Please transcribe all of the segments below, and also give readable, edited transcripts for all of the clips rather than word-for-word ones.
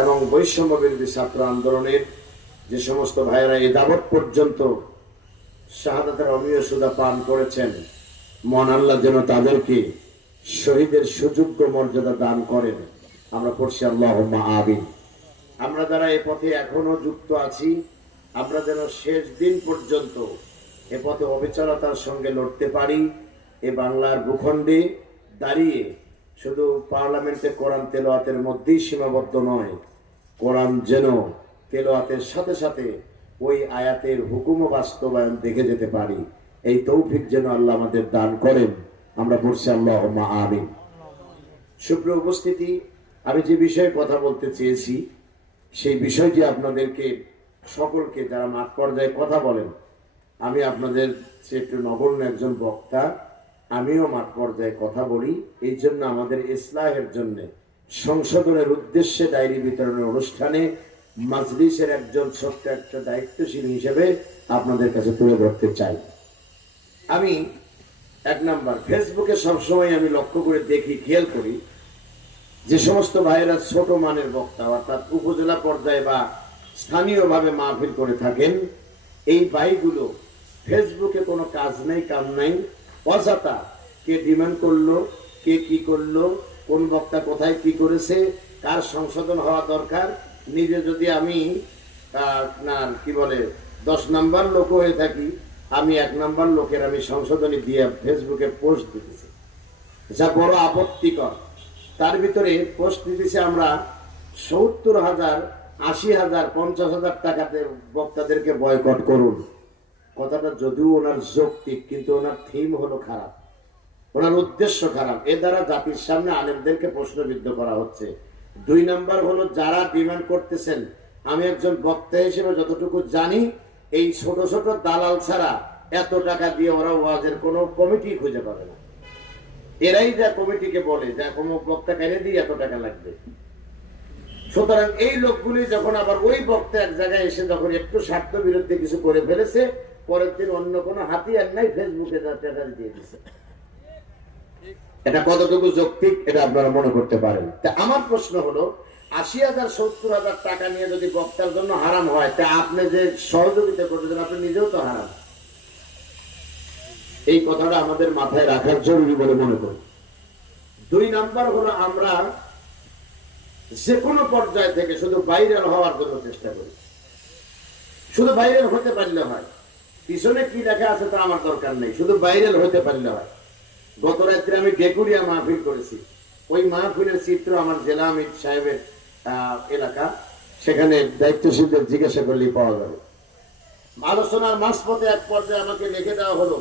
এবং বৈষম্য বিরোধী ছাত্র আন্দোলনের যে সমস্ত ভাইয়েরা এ যাবৎ পর্যন্ত শাহাদাতের অমীয় সুদা পান করেছেন, মহান আল্লাহ যেন তাদেরকে শহীদের সুযোগ্য মর্যাদা দান করেন। আমরা পড়ছি আল্লাহুম্মা আমিন। আমরা যারা এ পথে এখনো যুক্ত আছি, আমরা যেন শেষ দিন পর্যন্ত এ পথে অবিচলতার সঙ্গে লড়তে পারি। এ বাংলার ভূখণ্ডে দাঁড়িয়ে শুধু পার্লামেন্টে কোরআন তেলাওয়াতের মধ্যেই সীমাবদ্ধ নয়, কোরআন যেন তেলাওয়াতের সাথে সাথে ওই আয়াতের হুকুম ও বাস্তবায়ন দেখে যেতে পারি। এই তৌফিক যেন আল্লাহ আমাদের দান করেন। আমরা পড়ছি আল্লাহুম্মা আমিন। সুপ্রিয় উপস্থিতি, আমি যে বিষয়ে কথা বলতে চেয়েছি সেই বিষয়টি আপনাদেরকে সকলকে যারা মাঠ পর্যায়ে কথা বলেন, আমি আপনাদের চেয়ে একটু নগণ্য একজন বক্তা, আমিও মাঠ পর্যায়ে কথা বলি। এই জন্য আমাদের ইসলাহের জন্য সংশোধনের উদ্দেশ্যে ডায়েরি বিতরণের অনুষ্ঠানে মাজলিসের একজন ছোট্ট একটা দায়িত্বশীল হিসেবে আপনাদের কাছে তুলে ধরতে চাই। আমি এক নাম্বার, ফেসবুকে সবসময় আমি লক্ষ্য করে দেখি, খেয়াল করি, যে সমস্ত ভাইয়েরা ছোট মানের বক্তা অর্থাৎ উপজেলা পর্যায়ে বা স্থানীয়ভাবে মাহফিল করে থাকেন, এই ভাইগুলো ফেসবুকে কোনো কাজ নাই, কাম নাই, অযথা কে ডিমান্ড করলো, কে কি করলো, কোন বক্তা কোথায় কি করেছে, কার সংশোধন হওয়া দরকার, নিজে যদি আমি না কি বলে 10 নাম্বার লোক হয়ে থাকি, আমি 1 নাম্বার লোকের আমি সংশোধনী দিয়ে ফেসবুকে পোস্ট দিতেছি, যা বড় আপত্তিকর। তার ভিতরে পোস্ট দিতেছি আমরা 70,000, 80,000, 50,000 টাকাতে বক্তাদেরকে বয়কট করুন। কথাটা যদিও ওনার যৌক্তিক, কিন্তু ওনার থিম হলো খারাপ, ওনার উদ্দেশ্য খারাপ। এ দ্বারা জাতির সামনে আলেমদেরকে প্রশ্নবিদ্ধ করা হচ্ছে। 2 নাম্বার হলো, যারা ডিমান্ড করতেছেন, আমি একজন বক্তা হিসেবে যতটুকু জানি, এই ছোট ছোট দালাল ছাড়া এত টাকা দিয়ে ওরা ওয়াজের কোনো কমিটি খুঁজে পাবে না। এরাই যা কমিটিকে বলে যে অমুক বক্তা কেনে দিয়ে এত টাকা লাগবে। সুতরাং এই লোকগুলি যখন আবার ওই বক্তা এক জায়গায় এসে যখন একটু স্বার্থ বিরুদ্ধে কিছু করে ফেলেছে, পরের দিন অন্য কোনো হাতিয়ার নাই, ফেসবুকে যা টাকা দিয়ে দিচ্ছে। এটা কতটুকু যৌক্তিক এটা আপনারা মনে করতে পারেন। তা আমার প্রশ্ন হলো, 80,000, 70,000 টাকা নিয়ে যদি বক্তার জন্য হারাম হয়, তা আপনি যে সহযোগিতা করতেছেন আপনি নিজেও তো হারাম। এই কথাটা আমাদের মাথায় রাখার জরুরি বলে মনে করি। 2 নাম্বার হলো, আমরা যে কোনো পর্যায় থেকে শুধু ভাইরাল হওয়ার জন্য চেষ্টা করি। শুধু ভাইরাল হতে পারলে হয়, পিছনে কি লেখা আছে তা আমার দরকার নেই, শুধু ভাইরাল হতে পারলে হয়। গত রাত্রে আমি ডেকুরিয়া মাহফিল করেছি। ওই মাহফিলের চিত্র আমার জেলা আমির সাহেবের এলাকা, সেখানে দায়িত্বশীলদের জিজ্ঞাসা করলেই পাওয়া যাবে। আলোচনার মাঝপথে এক পর্যায়ে আমাকে লিখে দেওয়া হলো,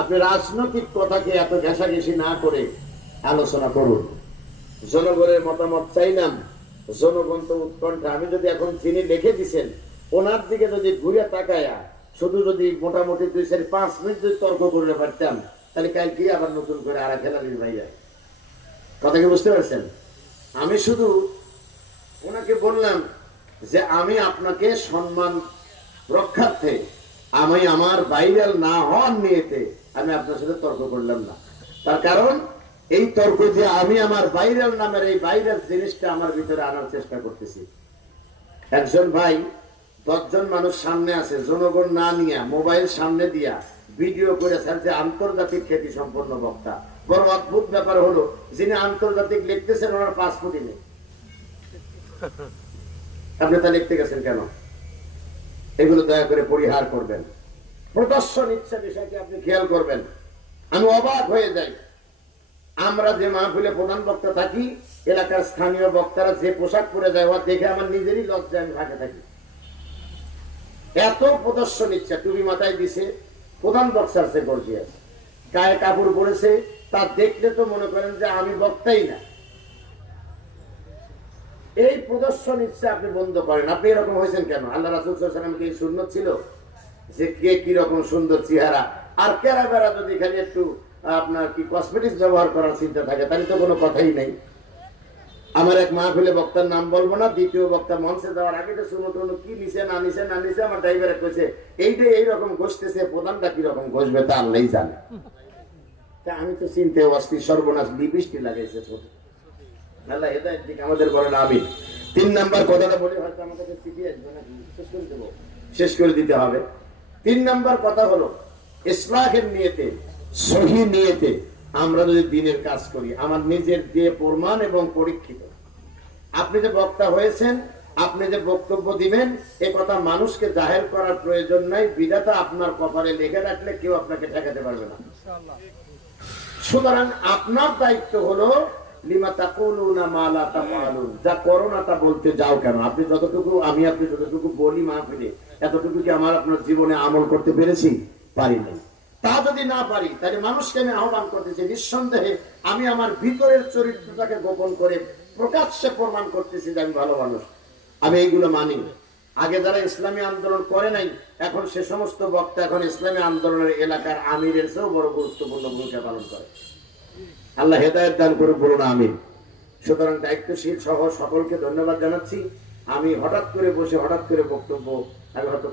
আপনি রাজনৈতিক কথাকে এত ঘেঁষাঘেঁষি না করে আলোচনা করুন। জনগণের মতামত চাইলাম, জনগণ তো উৎকণ্ঠা। আমি যদি এখন যিনি লিখে দিচ্ছেন ওনার দিকে যদি ঘুরে তাকায়া শুধু যদি মোটামুটি 2-5 মিনিট যদি তর্ক করলে পারতাম, তাহলে কালকে আবার নতুন করে আর খেলা দিন ভাইয়া। কথা কি বুঝতে পারছেন? আমি শুধু ওনাকে বললাম যে আমি আপনাকে সম্মান রক্ষার্থে আমি আমার ভাইরাল না হওয়ার নিয়েতে আমি আপনার সাথে তর্ক করলাম না। তার কারণ এই তর্ক যে আমি আমার ভাইরাল নামের এই ভাইরাল জিনিসটা আমার ভিতরে আনার চেষ্টা করতেছি। একজন ভাই 10 জন মানুষ সামনে আছে, জনগণ না নিয়ে মোবাইল সামনে দিয়া ভিডিও করে ছাড়ছে, আন্তর্জাতিক খ্যাতি সম্পন্ন বক্তা। বড় অদ্ভুত ব্যাপার হলো, যিনি আন্তর্জাতিক লিখতেছেন ওনার পাসপোর্টই নেই। আপনি তা লিখতে গেছেন কেন? এগুলো দয়া করে পরিহার করবেন। প্রদর্শন ইচ্ছা বিষয়টি আপনি খেয়াল করবেন। আমি অবাক হয়ে যাই, আমরা যে মাহফিলে প্রধান বক্তা থাকি, এলাকার স্থানীয় বক্তারা যে পোশাক পরে যায় ওরা দেখে আমার নিজেরই লজ্জা, আমি ভাগে থাকি। এত প্রদর্শন ইচ্ছা, টুপি মাথায় দিছে, প্রধান বক্তার সে গর্জিয়াস, গায়ে কাপড় পরেছে, তা দেখলে তো মনে করেন যে আমি বক্তাই না। এই প্রদর্শন ইচ্ছা আপনি বন্ধ করেন। আপনি এরকম হয়েছেন কেন? আল্লাহ রাসূল সাল্লাল্লাহু আলাইহি ওয়াসাল্লাম কি সুন্নাত ছিল যে কে কি রকম সুন্দর চেহারা আর কেরা বেড়া যদি খালি একটু আপনার কি কসমেটিক্স ব্যবহার করার চিন্তা থাকে, তাহলে তো কোনো কথাই নেই। আমার এক মাহফিলে বক্তার নাম বলবো না, দ্বিতীয় বক্তা মঞ্চে যাওয়ার আগে তো শুনো টুনো কি নিছে না নিছে না নিছে, আমার ড্রাইভারে কইছে এইটাই এইরকম ঘষতেছে, প্রধানটা কিরকম ঘষবে তা আল্লাহই জানে। তা আমি তো চিনতে অস্থির, সর্বনাশ, লিপস্টিক লাগাইছে ছোট। আল্লাহ হেদায়েত দিক আমাদের বলেন আমিন। তিন নাম্বার কথাটা বলি, হয়তো আমাদেরকে শিখে আসবে নাকি, শেষ করে দেবো, শেষ করে দিতে হবে। তিন নাম্বার কথা হলো ইসলাহের নিয়তে, সহি নিয়তে আমরা যদি দিনের কাজ করি, আমার নিজের দিয়ে প্রমাণ এবং পরীক্ষিত। আপনি যে বক্তা হয়েছেন, আপনি যে বক্তব্য দিবেন, এ কথা মানুষকে জাহের করার প্রয়োজন নাই। বিধাতা আপনার কপালে লিখে রাখলে কেউ আপনাকে ঠেকাতে পারবে না। সুতরাং আপনার দায়িত্ব হলো লিমা তাকুলুনা মা লা তাফআলুন, যা করো না তা বলতে যাও কেন? আপনি যতটুকু, আমি আপনি যতটুকু বলি মাহফিলে, এতটুকু কি আপনার জীবনে আমল করতে পেরেছি? পারি নাই। তা যদি না পারি, তাহলে মানুষকে আমি আহ্বান করতেছি, নিঃসন্দেহে আমি আমার ভিতরের চরিত্রটাকে গোপন করে প্রকাশ্যে প্রমাণ করতেছি যে আমি ভালো মানুষ, আমি এইগুলো মানি। আগে যারা ইসলামী আন্দোলন করে নাই, এখন সে সমস্ত বক্তা এখন ইসলামী আন্দোলনের এলাকার আমিরের চেয়েও বড় গুরুত্বপূর্ণ ভূমিকা পালন করে। আল্লাহ হেদায়েত দান করে, বলুন আমিন। সুতরাং দায়িত্বশীল সহ সকলকে ধন্যবাদ জানাচ্ছি। আমি হঠাৎ করে বসে হঠাৎ করে বক্তব্য আমি হয়তো